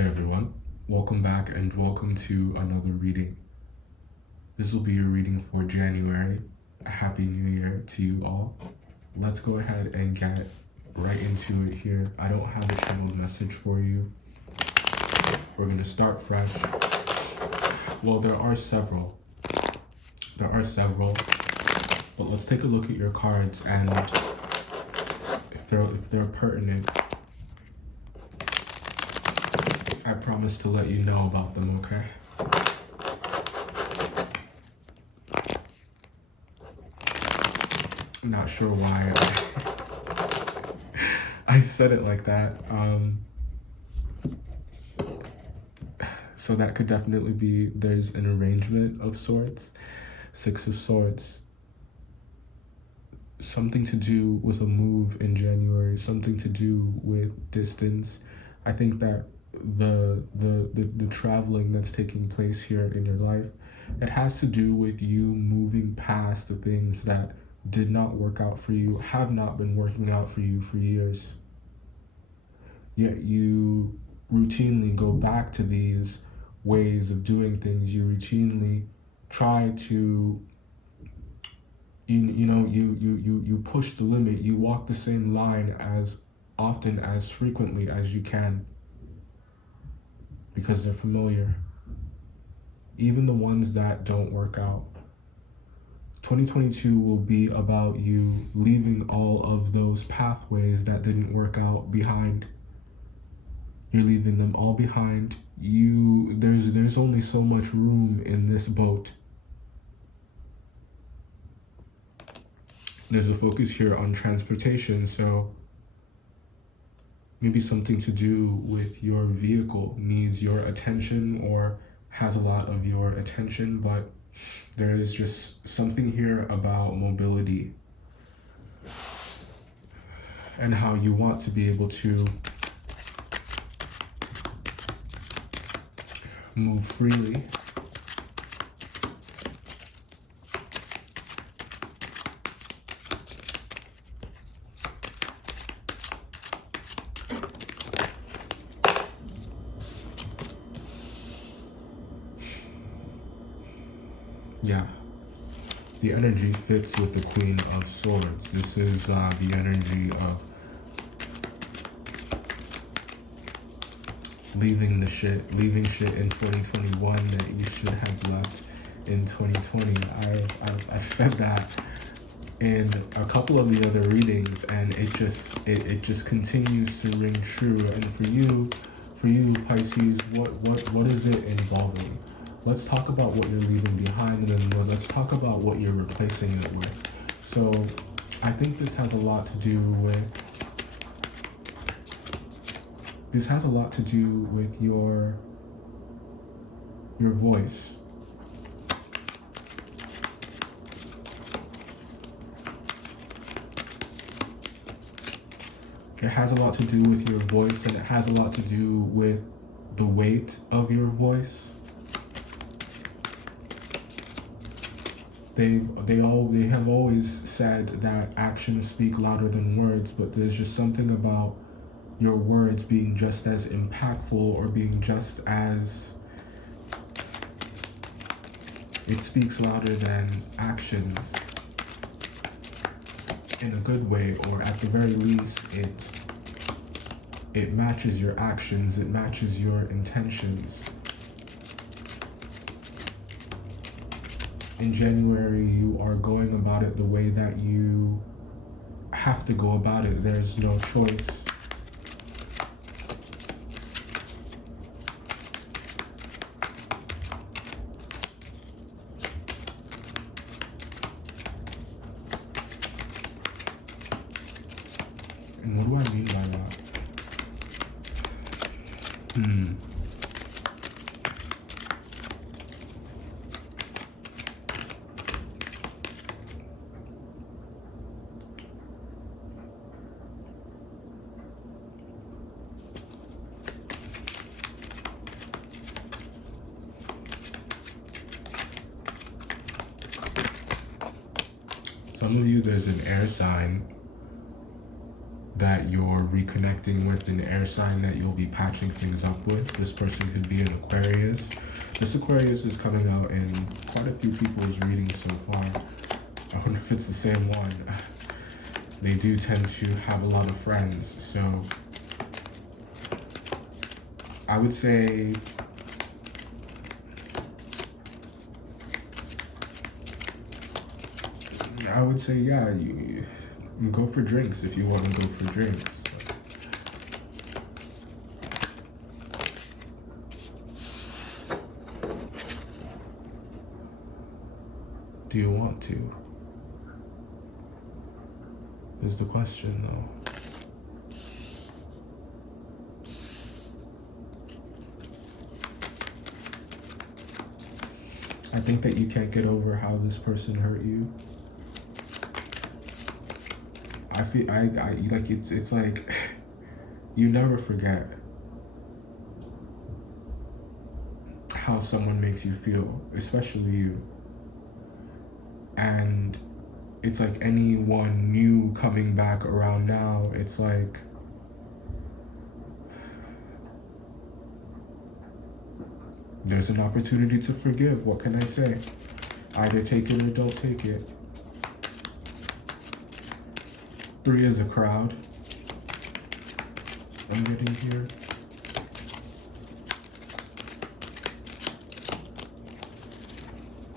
Hey everyone, welcome back and welcome to another reading. This will be your reading for January. A happy new year to you all. Let's go ahead and get right into it here. I don't have a channeled message for you. We're going to start fresh. Well, there are several, but let's take a look at your cards, and if they're pertinent, I promise to let you know about them, okay? I'm not sure why I said it like that. So that could definitely be, there's an arrangement of sorts. Six of Swords. Something to do with a move in January, something to do with distance. I think that the traveling that's taking place here in your life, it has to do with you moving past the things that did not work out for you, have not been working out for you for years. Yet you routinely go back to these ways of doing things. You routinely try to you push the limit. You walk the same line as often, as frequently as you can, because they're familiar. Even the ones that don't work out. 2022 will be about you leaving all of those pathways that didn't work out behind. You're leaving them all behind. There's only so much room in this boat. There's a focus here on transportation, so maybe something to do with your vehicle needs your attention or has a lot of your attention, but there is just something here about mobility and how you want to be able to move freely. Yeah, the energy fits with the Queen of Swords. This is the energy of leaving shit in 2021 that you should have left in 2020. I've said that in a couple of the other readings, and it just continues to ring true. And for you Pisces, what is it involving? Let's talk about what you're leaving behind, and then let's talk about what you're replacing it with. So I think this has a lot to do with your voice. It has a lot to do with your voice, and it has a lot to do with the weight of your voice. They have always said that actions speak louder than words, but there's just something about your words being just as impactful, or being just as, it speaks louder than actions in a good way, or at the very least it matches your actions, it matches your intentions. In January, you are going about it the way that you have to go about it. There's no choice. And what do I mean by that? Some of you, there's an air sign that you're reconnecting with, an air sign that you'll be patching things up with. This person could be an Aquarius. This Aquarius is coming out in quite a few people's readings so far. I wonder if it's the same one. They do tend to have a lot of friends, so I would say yeah, you go for drinks if you want to go for drinks. Do you want to? Is the question, though. I think that you can't get over how this person hurt you. I feel I like it's like you never forget how someone makes you feel, especially you. And it's like anyone new coming back around now, it's like there's an opportunity to forgive. What can I say? Either take it or don't take it. 3 is a crowd. I'm getting here.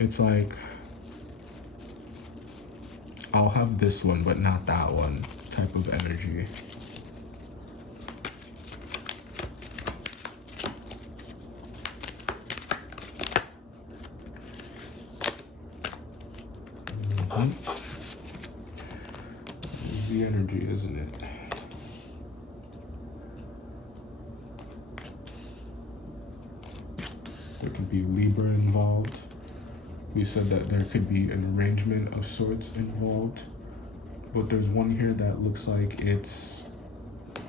It's like I'll have this one, but not that one type of energy. The energy, isn't it? There could be Libra involved. We said that there could be an arrangement of sorts involved, but there's one here that looks like it's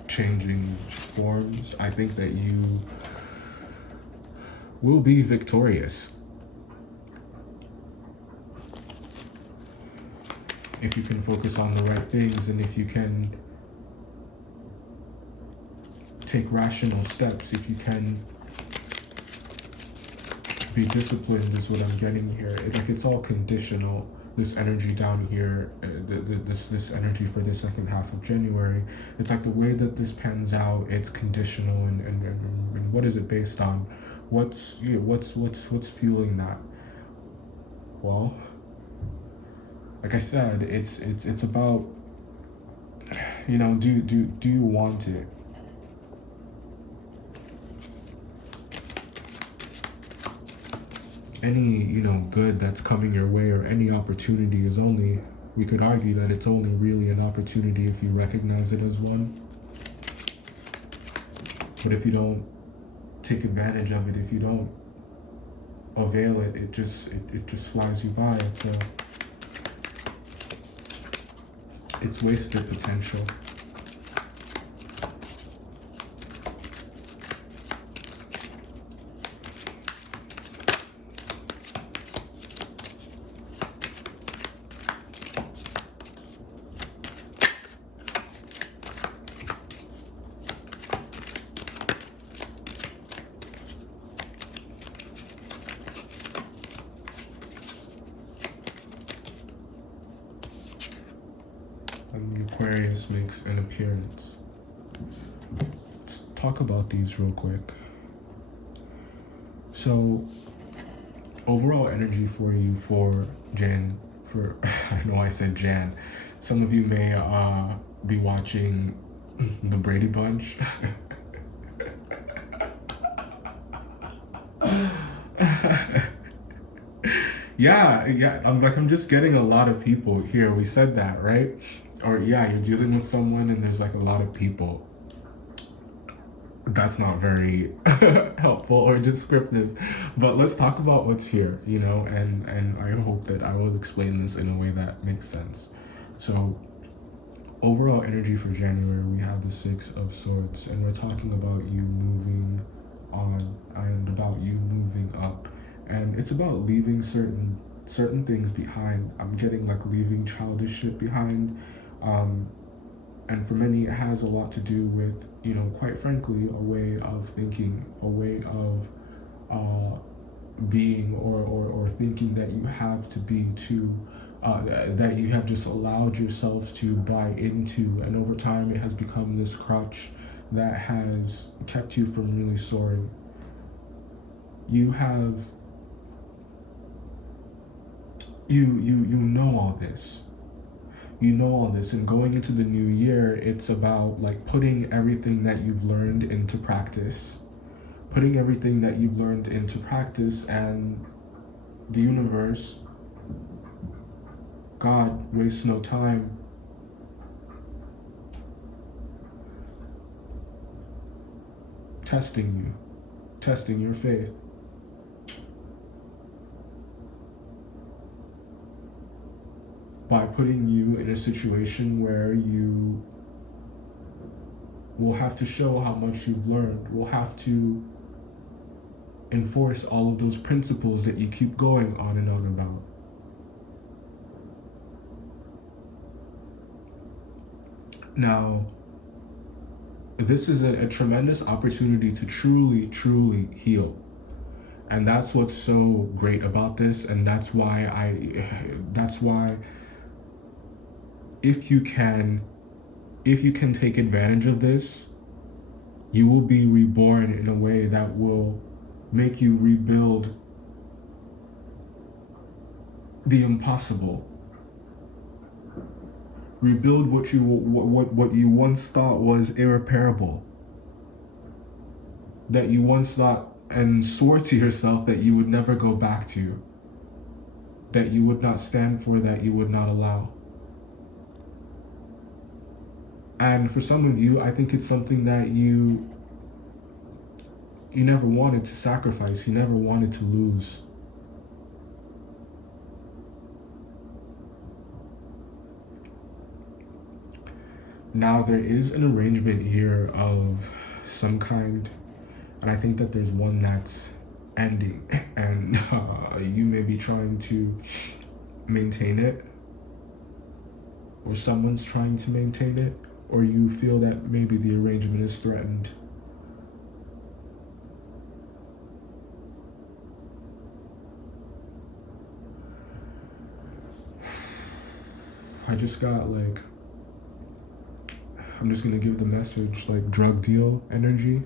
changing forms. I think that you will be victorious if you can focus on the right things, and if you can take rational steps, if you can be disciplined, is what I'm getting here. It's all conditional. This energy down here, this energy for the second half of January, it's like the way that this pans out, it's conditional, and what is it based on? What's fueling that? Well, like I said, it's about, do you want it? Any, good that's coming your way, or any opportunity is only, we could argue that it's only really an opportunity if you recognize it as one. But if you don't take advantage of it, if you don't avail it, it just flies you by. It's wasted potential. And Aquarius makes an appearance. Let's talk about these real quick. So, overall energy for you for Jan, I know I said Jan. Some of you may be watching the Brady Bunch. Yeah, I'm just getting a lot of people here. We said that, right? Or yeah, you're dealing with someone and there's like a lot of people. That's not very helpful or descriptive, but let's talk about what's here, and I hope that I will explain this in a way that makes sense. So overall energy for January, we have the 6 of Swords, and we're talking about you moving on and about you moving up. And it's about leaving certain things behind. I'm getting like leaving childish shit behind. And for many, it has a lot to do with, quite frankly, a way of thinking, a way of being, or thinking that you have to be to, that you have just allowed yourself to buy into. And over time, it has become this crutch that has kept you from really soaring. You have, you know all this. You know all this, and going into the new year, it's about like putting everything that you've learned into practice. Putting everything that you've learned into practice, and the universe, God, wastes no time. Testing you, testing your faith. By putting you in a situation where you will have to show how much you've learned, will have to enforce all of those principles that you keep going on and on about. Now, this is a tremendous opportunity to truly, truly heal. And that's what's so great about this, and that's why if you can take advantage of this, you will be reborn in a way that will make you rebuild the impossible. Rebuild what you once thought was irreparable. That you once thought and swore to yourself that you would never go back to. That you would not stand for, that you would not allow. And for some of you, I think it's something that you never wanted to sacrifice, you never wanted to lose. Now, there is an arrangement here of some kind, and I think that there's one that's ending, and you may be trying to maintain it, or someone's trying to maintain it, or you feel that maybe the arrangement is threatened. I just got like, I'm just gonna give the message like drug deal energy.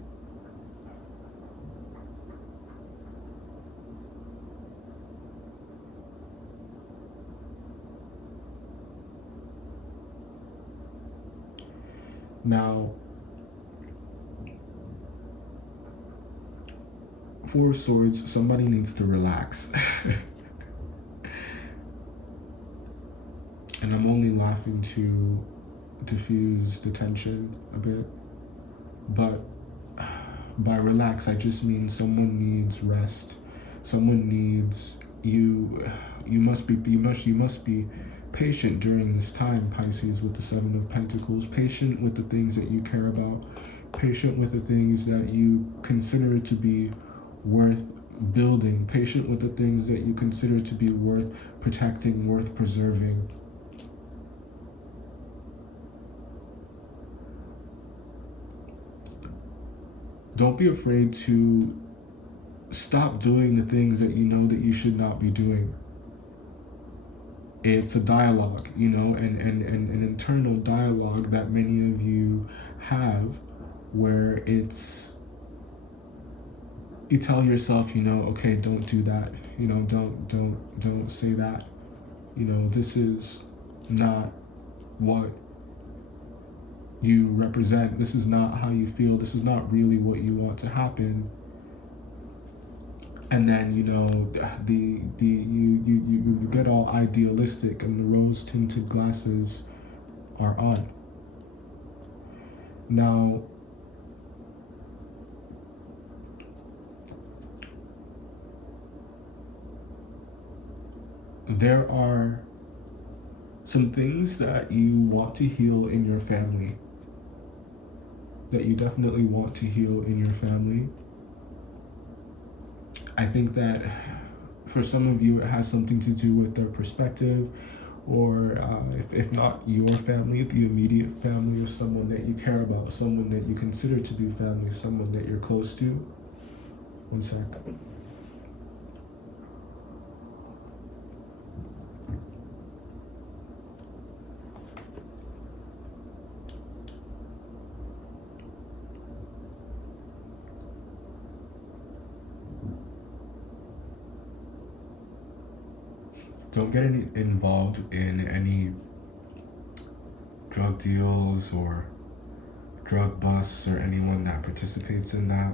Now, Four of Swords, somebody needs to relax. And I'm only laughing to diffuse the tension a bit. But by relax, I just mean someone needs rest. Someone needs you must be patient during this time, Pisces, with the Seven of Pentacles. Patient with the things that you care about. Patient with the things that you consider to be worth building. Patient with the things that you consider to be worth protecting, worth preserving. Don't be afraid to stop doing the things that you know that you should not be doing. It's a dialogue, and an internal dialogue that many of you have, where it's, you tell yourself, okay, don't do that, don't say that, this is not what you represent, this is not how you feel, this is not really what you want to happen. And then, you get all idealistic and the rose-tinted glasses are on. Now, there are some things that you want to heal in your family. That you definitely want to heal in your family. I think that for some of you, it has something to do with their perspective, or if not your family, the immediate family, or someone that you care about, someone that you consider to be family, someone that you're close to. One sec. Don't get involved in any drug deals or drug busts or anyone that participates in that.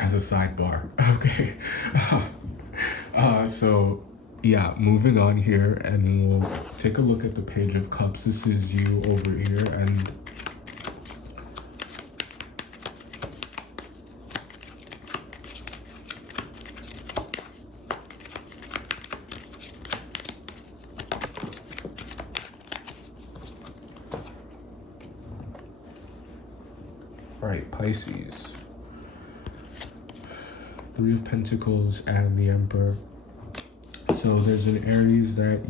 As a sidebar, okay. So yeah, moving on here, and we'll take a look at the Page of Cups. This is you over here, and right, Pisces. Three of Pentacles and the Emperor. So there's an Aries that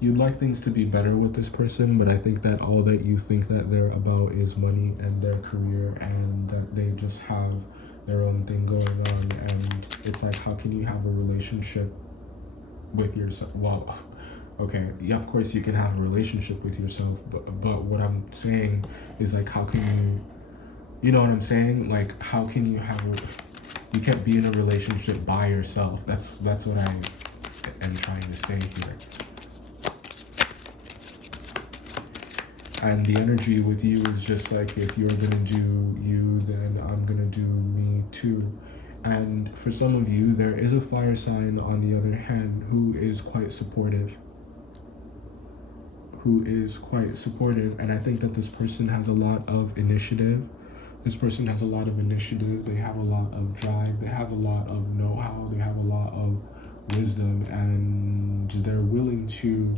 you'd like things to be better with this person, but I think that all that you think that they're about is money and their career, and that they just have their own thing going on. And it's like, how can you have a relationship with yourself? Well, okay, yeah, of course you can have a relationship with yourself, but what I'm saying is, like, how can you know what I'm saying? Like, how can you you can't be in a relationship by yourself. That's what I am trying to say here. And the energy with you is just like, if you're gonna do you, then I'm gonna do me too. And for some of you, there is a fire sign, on the other hand, who is quite supportive. And I think that this person has a lot of initiative. They have a lot of drive. They have a lot of know-how. They have a lot of wisdom, and they're willing to.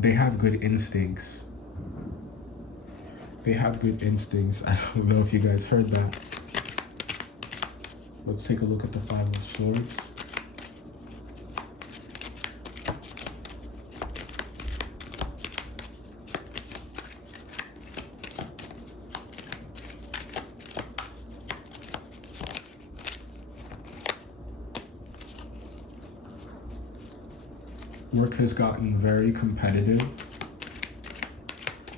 They have good instincts. I don't know if you guys heard that. Let's take a look at the Five of Swords. Work has gotten very competitive.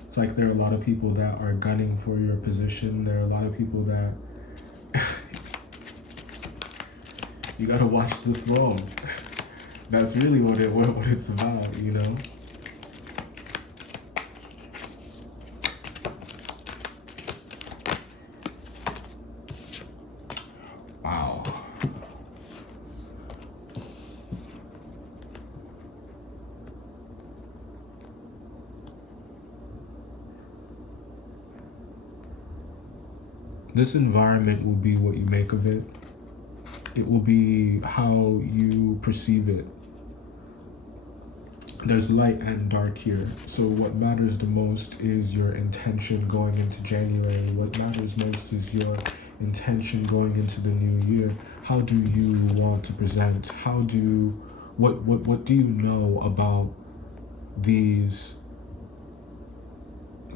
It's like there are a lot of people that are gunning for your position. There are a lot of people that you gotta watch the throne. That's really what it's about, you know? Wow. This environment will be what you make of it. It will be how you perceive it. There's light and dark here. So what matters the most is your intention going into January. What matters most is your intention going into the new year. How do you want to present? What do you know about these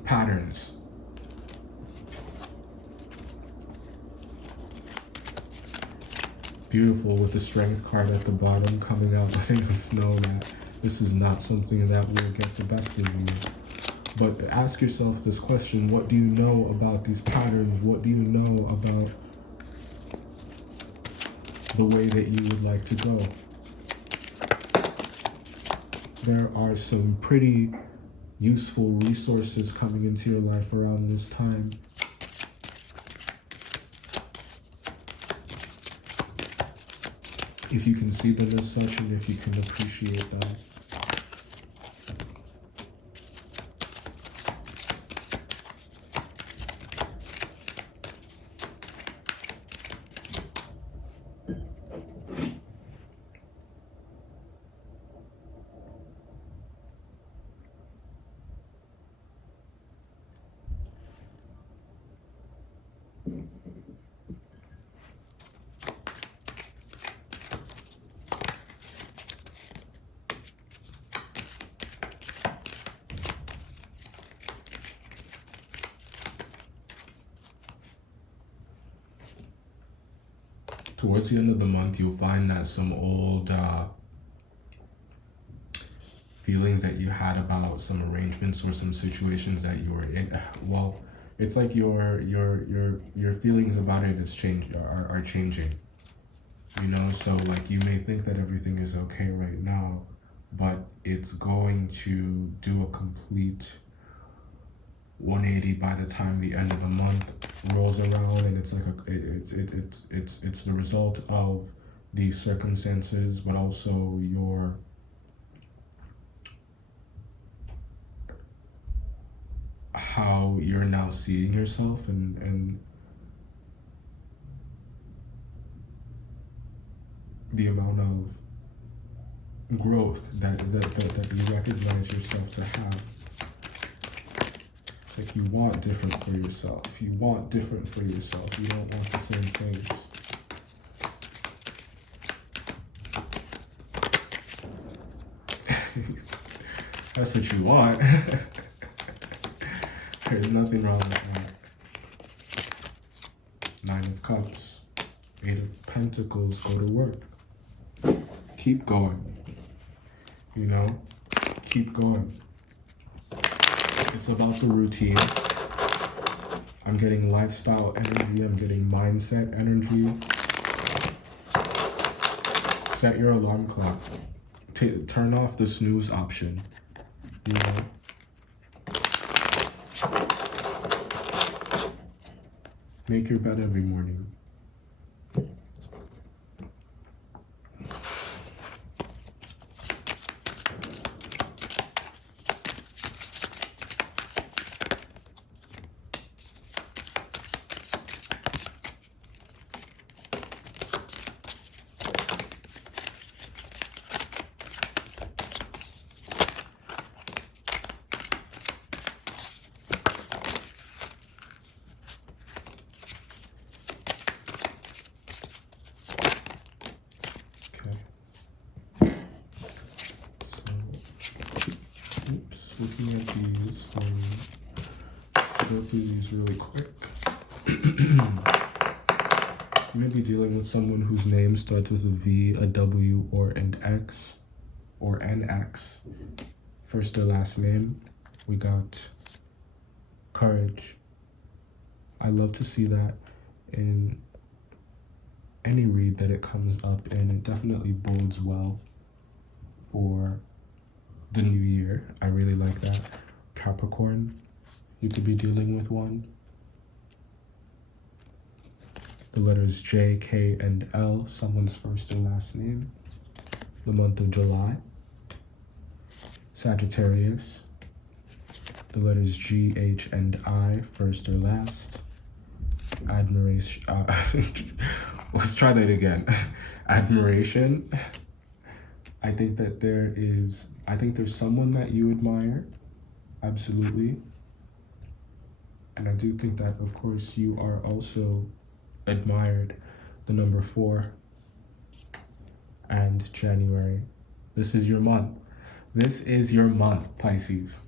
patterns? Beautiful, with the Strength card at the bottom coming out, letting us know that this is not something that will get the best of you. But ask yourself this question: what do you know about these patterns? What do you know about the way that you would like to go? There are some pretty useful resources coming into your life around this time. If you can see them as such, and if you can appreciate that. Towards the end of the month, you'll find that some old feelings that you had about some arrangements or some situations that you were in, well, it's like your feelings about it is are changing. You know, so like you may think that everything is okay right now, but it's going to do a complete 180 by the time the end of the month rolls around, and it's like it's the result of these circumstances, but also your how you're now seeing yourself, and the amount of growth that you recognize yourself to have. It's like you want different for yourself. You want different for yourself. You don't want the same things. That's what you want. There's nothing wrong with that. 9 of Cups. 8 of Pentacles. Go to work. Keep going. You know? Keep going. It's about the routine. I'm getting lifestyle energy. I'm getting mindset energy. Set your alarm clock. Turn off the snooze option. You know? Make your bed every morning. Looking at these, to go through these really quick. You may be dealing with someone whose name starts with a V, a W, or an X, or an X. First or last name. We got courage. I love to see that in any read that it comes up in. It definitely bodes well for the new year. I really like that. Capricorn, you could be dealing with one. The letters J, K, and L, someone's first and last name. The month of July. Sagittarius. The letters G, H, and I, first or last. Admiration. Let's try that again. Admiration. I think there's someone that you admire, absolutely. And I do think that, of course, you are also admired. The number 4 and January. This is your month. This is your month, Pisces.